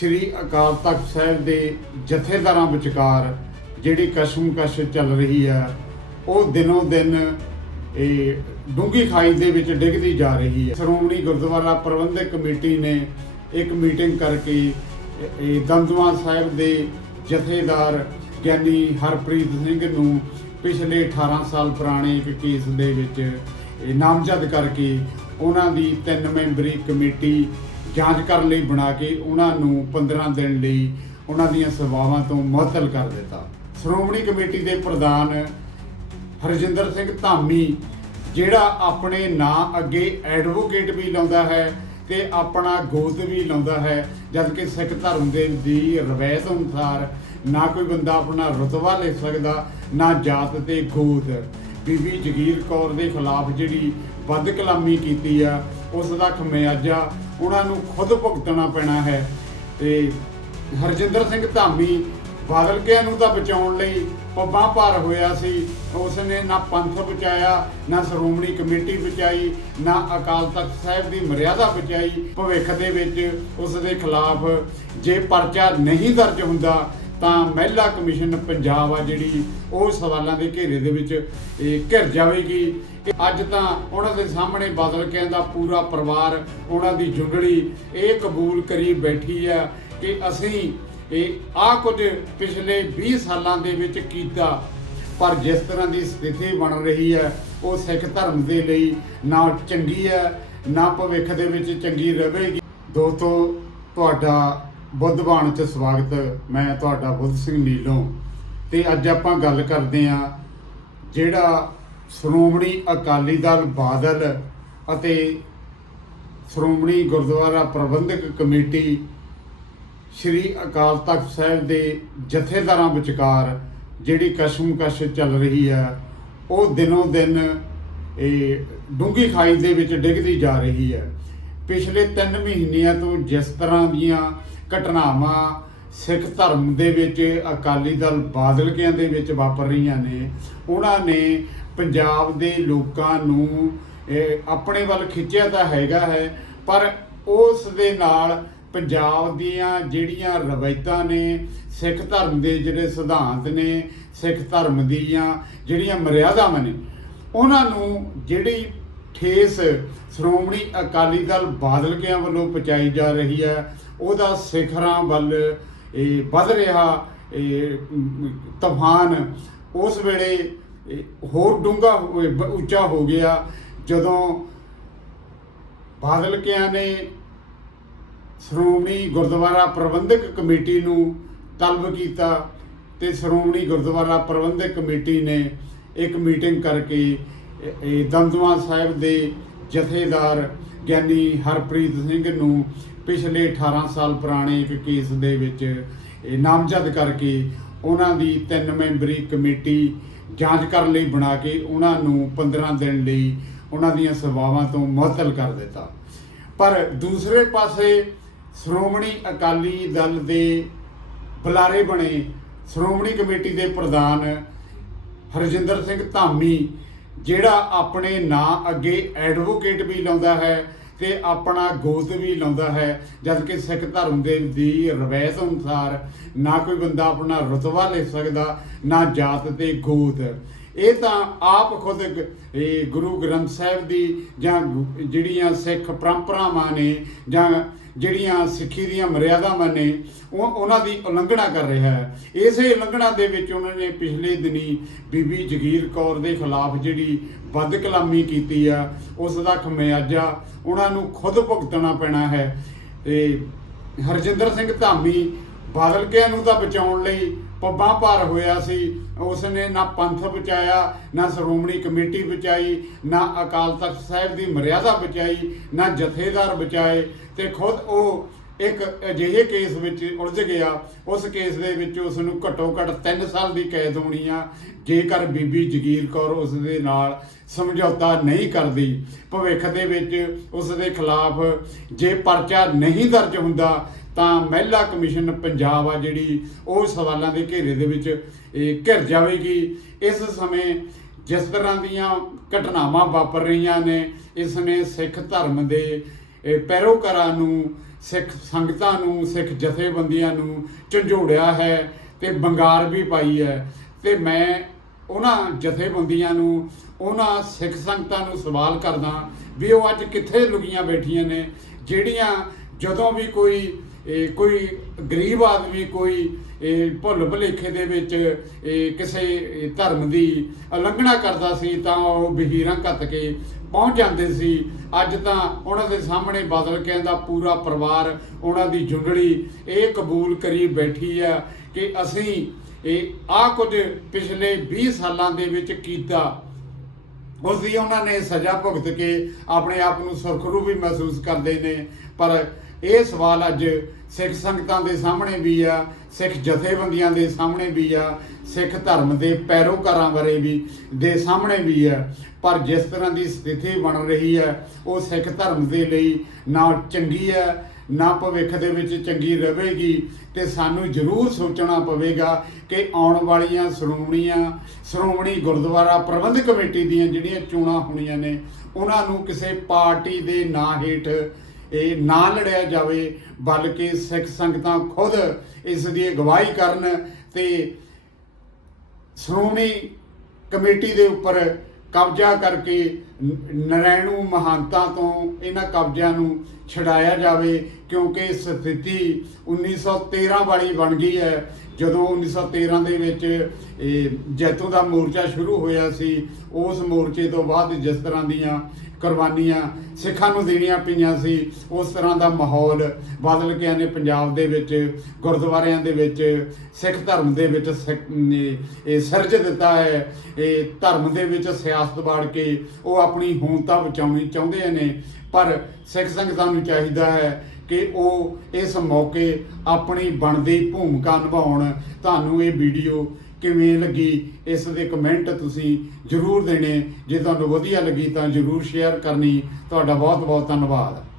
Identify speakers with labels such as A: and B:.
A: ਸ੍ਰੀ ਅਕਾਲ ਤਖਤ ਸਾਹਿਬ ਦੇ ਜਥੇਦਾਰਾਂ ਵਿਚਕਾਰ ਜਿਹੜੀ ਕਸ਼ਮਕਸ਼ ਚੱਲ ਰਹੀ ਹੈ, ਉਹ ਦਿਨੋਂ ਦਿਨ ਇਹ ਡੂੰਗੀ ਖਾਈ ਦੇ ਵਿੱਚ ਡਿੱਗਦੀ ਜਾ ਰਹੀ ਹੈ। ਸ਼੍ਰੋਮਣੀ ਗੁਰਦੁਆਰਾ ਪ੍ਰਬੰਧਕ ਕਮੇਟੀ ਨੇ ਇੱਕ ਮੀਟਿੰਗ ਕਰਕੇ ਇਹ- ਇਹ ਦਮਦਮਾ ਸਾਹਿਬ ਦੇ ਜਥੇਦਾਰ ਗਿਆਨੀ ਹਰਪ੍ਰੀਤ ਸਿੰਘ ਨੂੰ ਪਿਛਲੇ 18 ਸਾਲ ਪੁਰਾਣੇ ਇੱਕ ਕੇਸ ਦੇ ਵਿੱਚ ਨਾਮਜ਼ਦ ਕਰਕੇ ਉਹਨਾਂ ਦੀ ਤਿੰਨ ਮੈਂਬਰੀ ਕਮੇਟੀ ਜਾਂਚ ਕਰਨ ਲਈ ਬਣਾ ਕੇ ਉਹਨਾਂ ਨੂੰ 15 ਦਿਨ ਲਈ ਉਹਨਾਂ ਦੀਆਂ ਸੇਵਾਵਾਂ ਤੋਂ ਮੁਅੱਤਲ ਕਰ ਦਿੱਤਾ। ਸ਼੍ਰੋਮਣੀ ਕਮੇਟੀ ਦੇ ਪ੍ਰਧਾਨ ਹਰਜਿੰਦਰ ਸਿੰਘ ਧਾਮੀ, ਜਿਹੜਾ ਆਪਣੇ ਨਾਂ ਅੱਗੇ ਐਡਵੋਕੇਟ ਵੀ ਲਾਉਂਦਾ ਹੈ ਤੇ ਆਪਣਾ ਗੋਤ ਵੀ ਲਾਉਂਦਾ ਹੈ ਜਦ ਕਿ ਸਿੱਖ ਧਰਮ ਦੇ ਦੀ ਰਵਾਇਤ ਅਨੁਸਾਰ ਨਾ ਕੋਈ ਬੰਦਾ ਆਪਣਾ ਰਤਬਾ ਲੈ ਸਕਦਾ, ਨਾ ਜਾਤ ਤੇ ਗੋਤ। ਬੀਬੀ ਜਗੀਰ ਕੌਰ ਦੇ ਖਿਲਾਫ ਜਿਹੜੀ ਵੱਧ ਕਲਾਮੀ ਕੀਤੀ ਆ, ਉਸ ਦਾ ਖਮਿਆਜਾ ਉਹਨਾਂ ਨੂੰ ਖੁਦ ਭੁਗਤਣਾ ਪੈਣਾ ਹੈ ਤੇ ਹਰਜਿੰਦਰ ਸਿੰਘ ਧਾਮੀ ਬਾਦਲਕਿਆਂ ਨੂੰ ਤਾਂ ਬਚਾਉਣ ਲਈ ਪੱਬਾਂ ਭਾਰ ਹੋਇਆ ਸੀ। ਉਸ ਨੇ ਨਾ ਪੰਥ ਬਚਾਇਆ, ਨਾ ਸ਼੍ਰੋਮਣੀ ਕਮੇਟੀ ਬਚਾਈ, ਨਾ ਅਕਾਲ ਤਖਤ ਸਾਹਿਬ ਦੀ ਮਰਿਆਦਾ ਬਚਾਈ। ਭਵਿੱਖ ਦੇ ਵਿੱਚ ਉਸ ਦੇ ਖਿਲਾਫ ਜੇ ਪਰਚਾ ਨਹੀਂ ਦਰਜ ਹੁੰਦਾ ਤਾਂ ਮਹਿਲਾ ਕਮਿਸ਼ਨ ਪੰਜਾਬ ਆ ਜਿਹੜੀ ਉਹ ਸਵਾਲਾਂ ਦੇ ਘੇਰੇ ਦੇ ਵਿੱਚ, ਇਹ ਘਿਰ ਜਾਵੇਗੀ। ਅੱਜ ਤਾਂ ਉਹਨਾਂ ਦੇ ਸਾਹਮਣੇ ਬਦਲ ਕਿਆਂ ਦਾ ਪੂਰਾ ਪਰਿਵਾਰ, ਉਹਨਾਂ ਦੀ ਜੁਗੜੀ ਇਹ ਕਬੂਲ ਕਰੀ ਬੈਠੀ ਆ ਕਿ ਅਸੀਂ ਇਹ ਆ ਕੁਝ ਪਿਛਲੇ 20 ਸਾਲਾਂ ਦੇ ਵਿੱਚ ਕੀਤਾ, ਪਰ ਜਿਸ ਤਰ੍ਹਾਂ ਦੀ ਸਥਿਤੀ ਬਣ ਰਹੀ ਹੈ ਉਹ ਸਿੱਖ ਧਰਮ ਦੇ ਲਈ ਨਾ ਚੰਗੀ ਹੈ ਨਾ ਭਵਿੱਖ ਦੇ ਵਿੱਚ ਚੰਗੀ ਰਹੇਗੀ ਦੋਸਤੋ, ਤੁਹਾਡਾ ਬੁੱਧਵਾਨ ਚ ਸਵਾਗਤ ਮੈਂ ਤੁਹਾਡਾ ਬੁੱਧ ਸਿੰਘ ਨੀਲੋਂ। ਤੇ ਅੱਜ ਆਪਾਂ ਗੱਲ ਕਰਦੇ ਹਾਂ ਜਿਹੜਾ ਸ਼੍ਰੋਮਣੀ ਅਕਾਲੀ ਦਲ ਬਾਦਲ ਅਤੇ ਸ਼੍ਰੋਮਣੀ ਗੁਰਦੁਆਰਾ ਪ੍ਰਬੰਧਕ ਕਮੇਟੀ ਸ੍ਰੀ ਅਕਾਲ ਤਖਤ ਸਾਹਿਬ ਦੇ ਜਥੇਦਾਰਾਂ ਵਿਚਕਾਰ ਜਿਹੜੀ ਕਸ਼ਮਕਸ਼ ਚੱਲ ਰਹੀ ਹੈ, ਉਹ ਦਿਨੋਂ ਦਿਨ ਇਹ ਡੂੰਗੀ ਖਾਈ ਦੇ ਵਿੱਚ ਡਿੱਗਦੀ ਜਾ ਰਹੀ ਹੈ। ਪਿਛਲੇ 3 ਮਹੀਨਿਆਂ ਤੋਂ ਜਿਸ ਤਰ੍ਹਾਂ ਦੀਆਂ ਘਟਨਾਵਾਂ ਸਿੱਖ ਧਰਮ ਦੇ ਵਿੱਚ ਅਕਾਲੀ ਦਲ ਬਾਦਲਕਿਆਂ ਦੇ ਵਿੱਚ ਵਾਪਰ ਰਹੀਆਂ ਨੇ, ਉਹਨਾਂ ਨੇ ਪੰਜਾਬ ਦੇ ਲੋਕਾਂ ਨੂੰ ਆਪਣੇ ਵੱਲ ਖਿੱਚਿਆ ਤਾਂ ਹੈਗਾ ਹੈ, ਪਰ ਉਸ ਦੇ ਨਾਲ ਪੰਜਾਬ ਦੀਆਂ ਜਿਹੜੀਆਂ ਰਵਾਇਤਾਂ ਨੇ, ਸਿੱਖ ਧਰਮ ਦੇ ਜਿਹੜੇ ਸਿਧਾਂਤ ਨੇ, ਸਿੱਖ ਧਰਮ ਦੀਆਂ ਜਿਹੜੀਆਂ ਮਰਿਆਦਾਵਾਂ ਨੇ ਉਹਨਾਂ ਨੂੰ ਜਿਹੜੀ ਠੇਸ, ਸ਼੍ਰੋਮਣੀ ਅਕਾਲੀ ਦਲ ਬਾਦਲਕਿਆਂ ਵੱਲੋਂ ਪਹੁੰਚਾਈ ਜਾ ਰਹੀ ਹੈ। ਉਹਦਾ ਸਿਖਰਾਂ ਵੱਲ, ਇਹ ਵੱਧ ਰਿਹਾ, ਇਹ ਤੂਫਾਨ ਉਸ ਵੇਲੇ ਹੋਰ ਡੂੰਘਾ ਹੋ- ਉੱਚਾ ਹੋ ਗਿਆ ਜਦੋਂ ਬਾਦਲਕਿਆਂ ਨੇ ਸ਼੍ਰੋਮਣੀ ਗੁਰਦੁਆਰਾ ਪ੍ਰਬੰਧਕ ਕਮੇਟੀ ਨੂੰ ਤਲਬ ਕੀਤਾ ਤੇ ਸ਼੍ਰੋਮਣੀ ਗੁਰਦੁਆਰਾ ਪ੍ਰਬੰਧਕ ਕਮੇਟੀ ਨੇ ਇੱਕ ਮੀਟਿੰਗ ਕਰਕੇ ਇਹ- ਦਮਦਮਾ ਸਾਹਿਬ ਦੇ ਜਥੇਦਾਰ ਗਿਆਨੀ ਹਰਪ੍ਰੀਤ ਸਿੰਘ ਨੂੰ ਪਿਛਲੇ 18 ਸਾਲ ਪੁਰਾਣੇ ਇੱਕ ਕੇਸ ਦੇ ਵਿੱਚ ਇਹ ਨਾਮਜ਼ਦ ਕਰਕੇ ਉਹਨਾਂ ਦੀ ਤਿੰਨ ਮੈਂਬਰੀ ਕਮੇਟੀ ਜਾਂਚ ਕਰਨ ਲਈ ਬਣਾ ਕੇ ਉਹਨਾਂ ਨੂੰ 15 ਦਿਨ ਲਈ ਉਹਨਾਂ ਦੀਆਂ ਸੇਵਾਵਾਂ ਤੋਂ ਮੁਅੱਤਲ ਕਰ ਦਿੱਤਾ। ਪਰ ਦੂਸਰੇ ਪਾਸੇ ਸ਼੍ਰੋਮਣੀ ਅਕਾਲੀ ਦਲ ਦੇ ਬੁਲਾਰੇ ਬਣੇ ਸ਼੍ਰੋਮਣੀ ਕਮੇਟੀ ਦੇ ਪ੍ਰਧਾਨ ਹਰਜਿੰਦਰ ਸਿੰਘ ਧਾਮੀ ਜਿਹੜਾ ਆਪਣੇ ਨਾਂ ਅੱਗੇ ਐਡਵੋਕੇਟ ਵੀ ਲਾਉਂਦਾ ਹੈ ਤੇ ਆਪਣਾ ਗੋਤ ਵੀ ਲਾਉਂਦਾ ਹੈ, ਜਦ ਕਿ ਸਿੱਖ ਧਰਮ ਦੇ ਦੀ ਰਵਾਇਤ ਅਨੁਸਾਰ ਨਾ ਕੋਈ ਬੰਦਾ ਆਪਣਾ ਰਤਬਾ ਲੈ ਸਕਦਾ, ਨਾ ਜਾਤ ਤੇ ਗੋਤ ਇਹ ਤਾਂ ਆਪ ਖੁਦ ਇਹ ਗੁਰੂ ਗ੍ਰੰਥ ਸਾਹਿਬ ਦੀ ਜਾਂ ਗੁ- ਜਿਹੜੀਆਂ ਸਿੱਖ ਪਰੰਪਰਾਵਾਂ ਨੇ ਜਾਂ ਜਿਹੜੀਆਂ ਸਿੱਖੀ ਦੀਆਂ ਮਰਿਆਦਾਵਾਂ ਨੇ, ਉਹ ਉਹਨਾਂ ਦੀ ਉਲੰਘਣਾ ਕਰ ਰਿਹਾ ਹੈ। ਇਸੇ ਉਲੰਘਣਾ ਦੇ ਵਿੱਚ ਉਹਨਾਂ ਨੇ ਪਿਛਲੇ ਦਿਨੀ ਬੀਬੀ ਜਗੀਰ ਕੌਰ ਦੇ ਖਿਲਾਫ ਜਿਹੜੀ ਵੱਧ ਕਲਾਮੀ ਕੀਤੀ ਆ, ਉਸ ਦਾ ਖਮਿਆਜਾ ਉਹਨਾਂ ਨੂੰ ਖੁਦ ਭੁਗਤਣਾ ਪੈਣਾ ਹੈ। ਤੇ ਹਰਜਿੰਦਰ ਸਿੰਘ ਧਾਮੀ ਬਾਦਲਕਿਆਂ ਨੂੰ ਤਾਂ ਬਚਾਉਣ ਲਈ ਪੱਬਾਂ ਭਾਰ ਹੋਇਆ ਸੀ। ਉਸ ਨੇ ਨਾ ਪੰਥ ਬਚਾਇਆ, ਨਾ ਸ਼੍ਰੋਮਣੀ ਕਮੇਟੀ ਬਚਾਈ, ਨਾ ਅਕਾਲ ਤਖਤ ਸਾਹਿਬ ਦੀ ਮਰਿਆਦਾ ਬਚਾਈ, ਨਾ ਜਥੇਦਾਰ ਬਚਾਏ ਤੇ ਖੁਦ ਉਹ ਇੱਕ ਅਜਿਹੇ ਕੇਸ ਵਿੱਚ ਉਲਝ ਗਿਆ। ਉਸ ਕੇਸ ਦੇ ਵਿੱਚ ਉਸ ਨੂੰ ਘੱਟੋ ਘੱਟ 3 ਸਾਲ ਦੀ ਕੈਦ ਹੋਣੀ ਆ। ਜੇਕਰ ਬੀਬੀ ਜਗੀਰ ਕੌਰ ਉਸ ਦੇ ਨਾਲ ਸਮਝੌਤਾ ਨਹੀਂ ਕਰਦੀ, ਭਵਿੱਖ ਦੇ ਵਿੱਚ ਉਸ ਦੇ ਖਿਲਾਫ ਜੇ ਪਰਚਾ ਨਹੀਂ ਦਰਜ ਹੁੰਦਾ ਤਾਂ ਮਹਿਲਾ ਕਮਿਸ਼ਨ ਪੰਜਾਬ ਆ ਜਿਹੜੀ ਉਹ ਸਵਾਲਾਂ ਦੇ ਘੇਰੇ ਦੇ ਵਿੱਚ, ਇਹ ਘਿਰ ਜਾਵੇਗੀ। ਇਸ ਸਮੇਂ ਜਿਸ ਤਰ੍ਹਾਂ ਦੀਆਂ ਘਟਨਾਵਾਂ ਵਾਪਰ ਰਹੀਆਂ ਨੇ, ਇਸ ਨੇ ਸਿੱਖ ਧਰਮ ਦੇ, ਇਹ ਪੈਰੋਕਾਰਾਂ ਨੂੰ, ਸਿੱਖ ਸੰਗਤਾਂ ਨੂੰ, ਸਿੱਖ ਜਥੇਬੰਦੀਆਂ ਨੂੰ ਝੰਜੋੜਿਆ ਹੈ ਤੇ ਬੰਗਾਰ ਵੀ ਪਾਈ ਹੈ। ਤੇ ਮੈਂ ਉਹਨਾਂ ਜਥੇਬੰਦੀਆਂ ਨੂੰ, ਉਹਨਾਂ ਸਿੱਖ ਸੰਗਤਾਂ ਨੂੰ ਸਵਾਲ ਕਰਦਾ ਵੀ ਉਹ ਅੱਜ ਕਿੱਥੇ ਲੁਕੀਆਂ ਬੈਠੀਆਂ ਨੇ, ਜਿਹੜੀਆਂ ਜਦੋਂ ਵੀ ਕੋਈ ਇਹ ਕੋਈ ਗਰੀਬ ਆਦਮੀ ਕੋਈ, ਇਹ ਭੁੱਲ ਭੁਲੇਖੇ ਦੇ ਵਿੱਚ, ਇਹ ਕਿਸੇ ਧਰਮ ਦੀ ਉਲੰਘਣਾ ਕਰਦਾ ਸੀ ਤਾਂ ਉਹ ਬਹੀਰਾਂ ਘੱਤ ਕੇ ਪਹੁੰਚ ਜਾਂਦੇ ਸੀ। ਅੱਜ ਤਾਂ ਉਹਨਾਂ ਦੇ ਸਾਹਮਣੇ ਬਦਲ ਕਹਿੰਦਾ ਪੂਰਾ ਪਰਿਵਾਰ, ਉਹਨਾਂ ਦੀ ਜੁੰਡੜੀ ਇਹ ਕਬੂਲ ਕਰੀ ਬੈਠੀ ਆ ਕਿ ਅਸੀਂ ਇਹ ਆ ਕੁਝ ਪਿਛਲੇ 20 ਸਾਲਾਂ ਦੇ ਵਿੱਚ ਕੀਤਾ। ਉਸ ਦੀ ਉਹਨਾਂ ਨੇ ਸਜ਼ਾ ਭੁਗਤ ਕੇ ਆਪਣੇ ਆਪ ਨੂੰ ਸੁਰਖਰੂ ਵੀ ਮਹਿਸੂਸ ਕਰਦੇ ਨੇ, ਪਰ ਇਹ ਸਵਾਲ ਅੱਜ ਸਿੱਖ ਸੰਗਤਾਂ ਦੇ ਸਾਹਮਣੇ ਵੀ ਆ, ਸਿੱਖ ਜਥੇਬੰਦੀਆਂ ਦੇ ਸਾਹਮਣੇ ਵੀ ਆ, ਸਿੱਖ ਧਰਮ ਦੇ ਪੈਰੋਕਾਰਾਂ ਬਾਰੇ ਵੀ ਦੇ ਸਾਹਮਣੇ ਵੀ ਆ। ਪਰ ਜਿਸ ਤਰ੍ਹਾਂ ਦੀ ਸਥਿਤੀ ਬਣ ਰਹੀ ਹੈ ਉਹ ਸਿੱਖ ਧਰਮ ਦੇ ਲਈ ਨਾ ਚੰਗੀ ਹੈ ਨਾ ਭਵਿੱਖ ਦੇ ਵਿੱਚ ਚੰਗੀ ਰਹੇਗੀ ਤੇ ਸਾਨੂੰ ਜ਼ਰੂਰ ਸੋਚਣਾ ਪਵੇਗਾ ਕਿ ਆਉਣ ਵਾਲੀਆਂ ਸ਼੍ਰੋਮਣੀਆਂ, ਸ਼੍ਰੋਮਣੀ ਗੁਰਦੁਆਰਾ ਪ੍ਰਬੰਧਕ ਕਮੇਟੀ ਦੀਆਂ ਜਿਹੜੀਆਂ ਚੋਣਾਂ ਹੋਣੀਆਂ ਨੇ, ਉਹਨਾਂ ਨੂੰ ਕਿਸੇ ਪਾਰਟੀ ਦੇ ਨਾਂ ਹੇਠ ਇਹ ਨਾ ਲੜਿਆ ਜਾਵੇ, ਬਲਕਿ ਸਿੱਖ ਸੰਗਤਾਂ ਖੁਦ ਇਸ ਦੀ ਅਗਵਾਈ ਕਰਨ ਤੇ ਸ਼੍ਰੋਮਣੀ ਕਮੇਟੀ ਦੇ ਉੱਪਰ ਕਬਜ਼ਾ ਕਰਕੇ ਨਰੈਣੂ ਮਹੰਤਾਂ ਤੋਂ ਇਹਨਾਂ ਕਬਜ਼ਿਆਂ ਨੂੰ ਛਡਾਇਆ ਜਾਵੇ, ਕਿਉਂਕਿ ਸਥਿਤੀ 1913 ਵਾਲੀ ਬਣ ਗਈ ਹੈ। ਜਦੋਂ 1913 ਦੇ ਵਿੱਚ ਇਹ ਜੈਤੋ ਦਾ ਮੋਰਚਾ ਸ਼ੁਰੂ ਹੋਇਆ ਸੀ, ਉਸ ਮੋਰਚੇ ਤੋਂ ਬਾਅਦ ਜਿਸ ਤਰ੍ਹਾਂ ਦੀਆਂ ਕੁਰਬਾਨੀਆਂ ਸਿੱਖਾਂ ਨੂੰ ਦੇਣੀਆਂ ਪਈਆਂ ਸੀ। ਉਸ ਤਰ੍ਹਾਂ ਦਾ ਮਾਹੌਲ ਬਦਲ ਗਿਆ ਨੇ ਪੰਜਾਬ ਦੇ ਵਿੱਚ, ਗੁਰਦੁਆਰਿਆਂ ਦੇ ਵਿੱਚ, ਸਿੱਖ ਧਰਮ ਦੇ ਵਿੱਚ ਸਿੱਖ- ਇਹ- ਸਿਰਜ ਦਿੱਤਾ ਹੈ। ਇਹ ਧਰਮ ਦੇ ਵਿੱਚ ਸਿਆਸਤ ਵਾੜ ਕੇ ਉਹ ਆਪਣੀ ਹੋਂਤਾ ਬਚਾਉਣੀ ਚਾਹੁੰਦੇ ਨੇ। ਪਰ ਸਿੱਖ ਸੰਗਤਾਂ ਨੂੰ ਚਾਹੀਦਾ ਹੈ ਕਿ ਉਹ ਇਸ ਮੌਕੇ ਆਪਣੀ ਬਣਦੀ ਭੂਮਿਕਾ ਨਿਭਾਉਣ। ਤੁਹਾਨੂੰ ਇਹ ਵੀਡੀਓ ਕਿਵੇਂ ਲੱਗੀ? ਇਸ ਦੇ ਕਮੈਂਟ ਤੁਸੀਂ ਜਰੂਰ ਦੇਣੇ। ਜੇ ਤੁਹਾਨੂੰ ਵਧੀਆ ਲੱਗੀ ਤਾਂ ਜਰੂਰ ਸ਼ੇਅਰ ਕਰਨੀ। ਤੁਹਾਡਾ ਬਹੁਤ ਬਹੁਤ ਧੰਨਵਾਦ।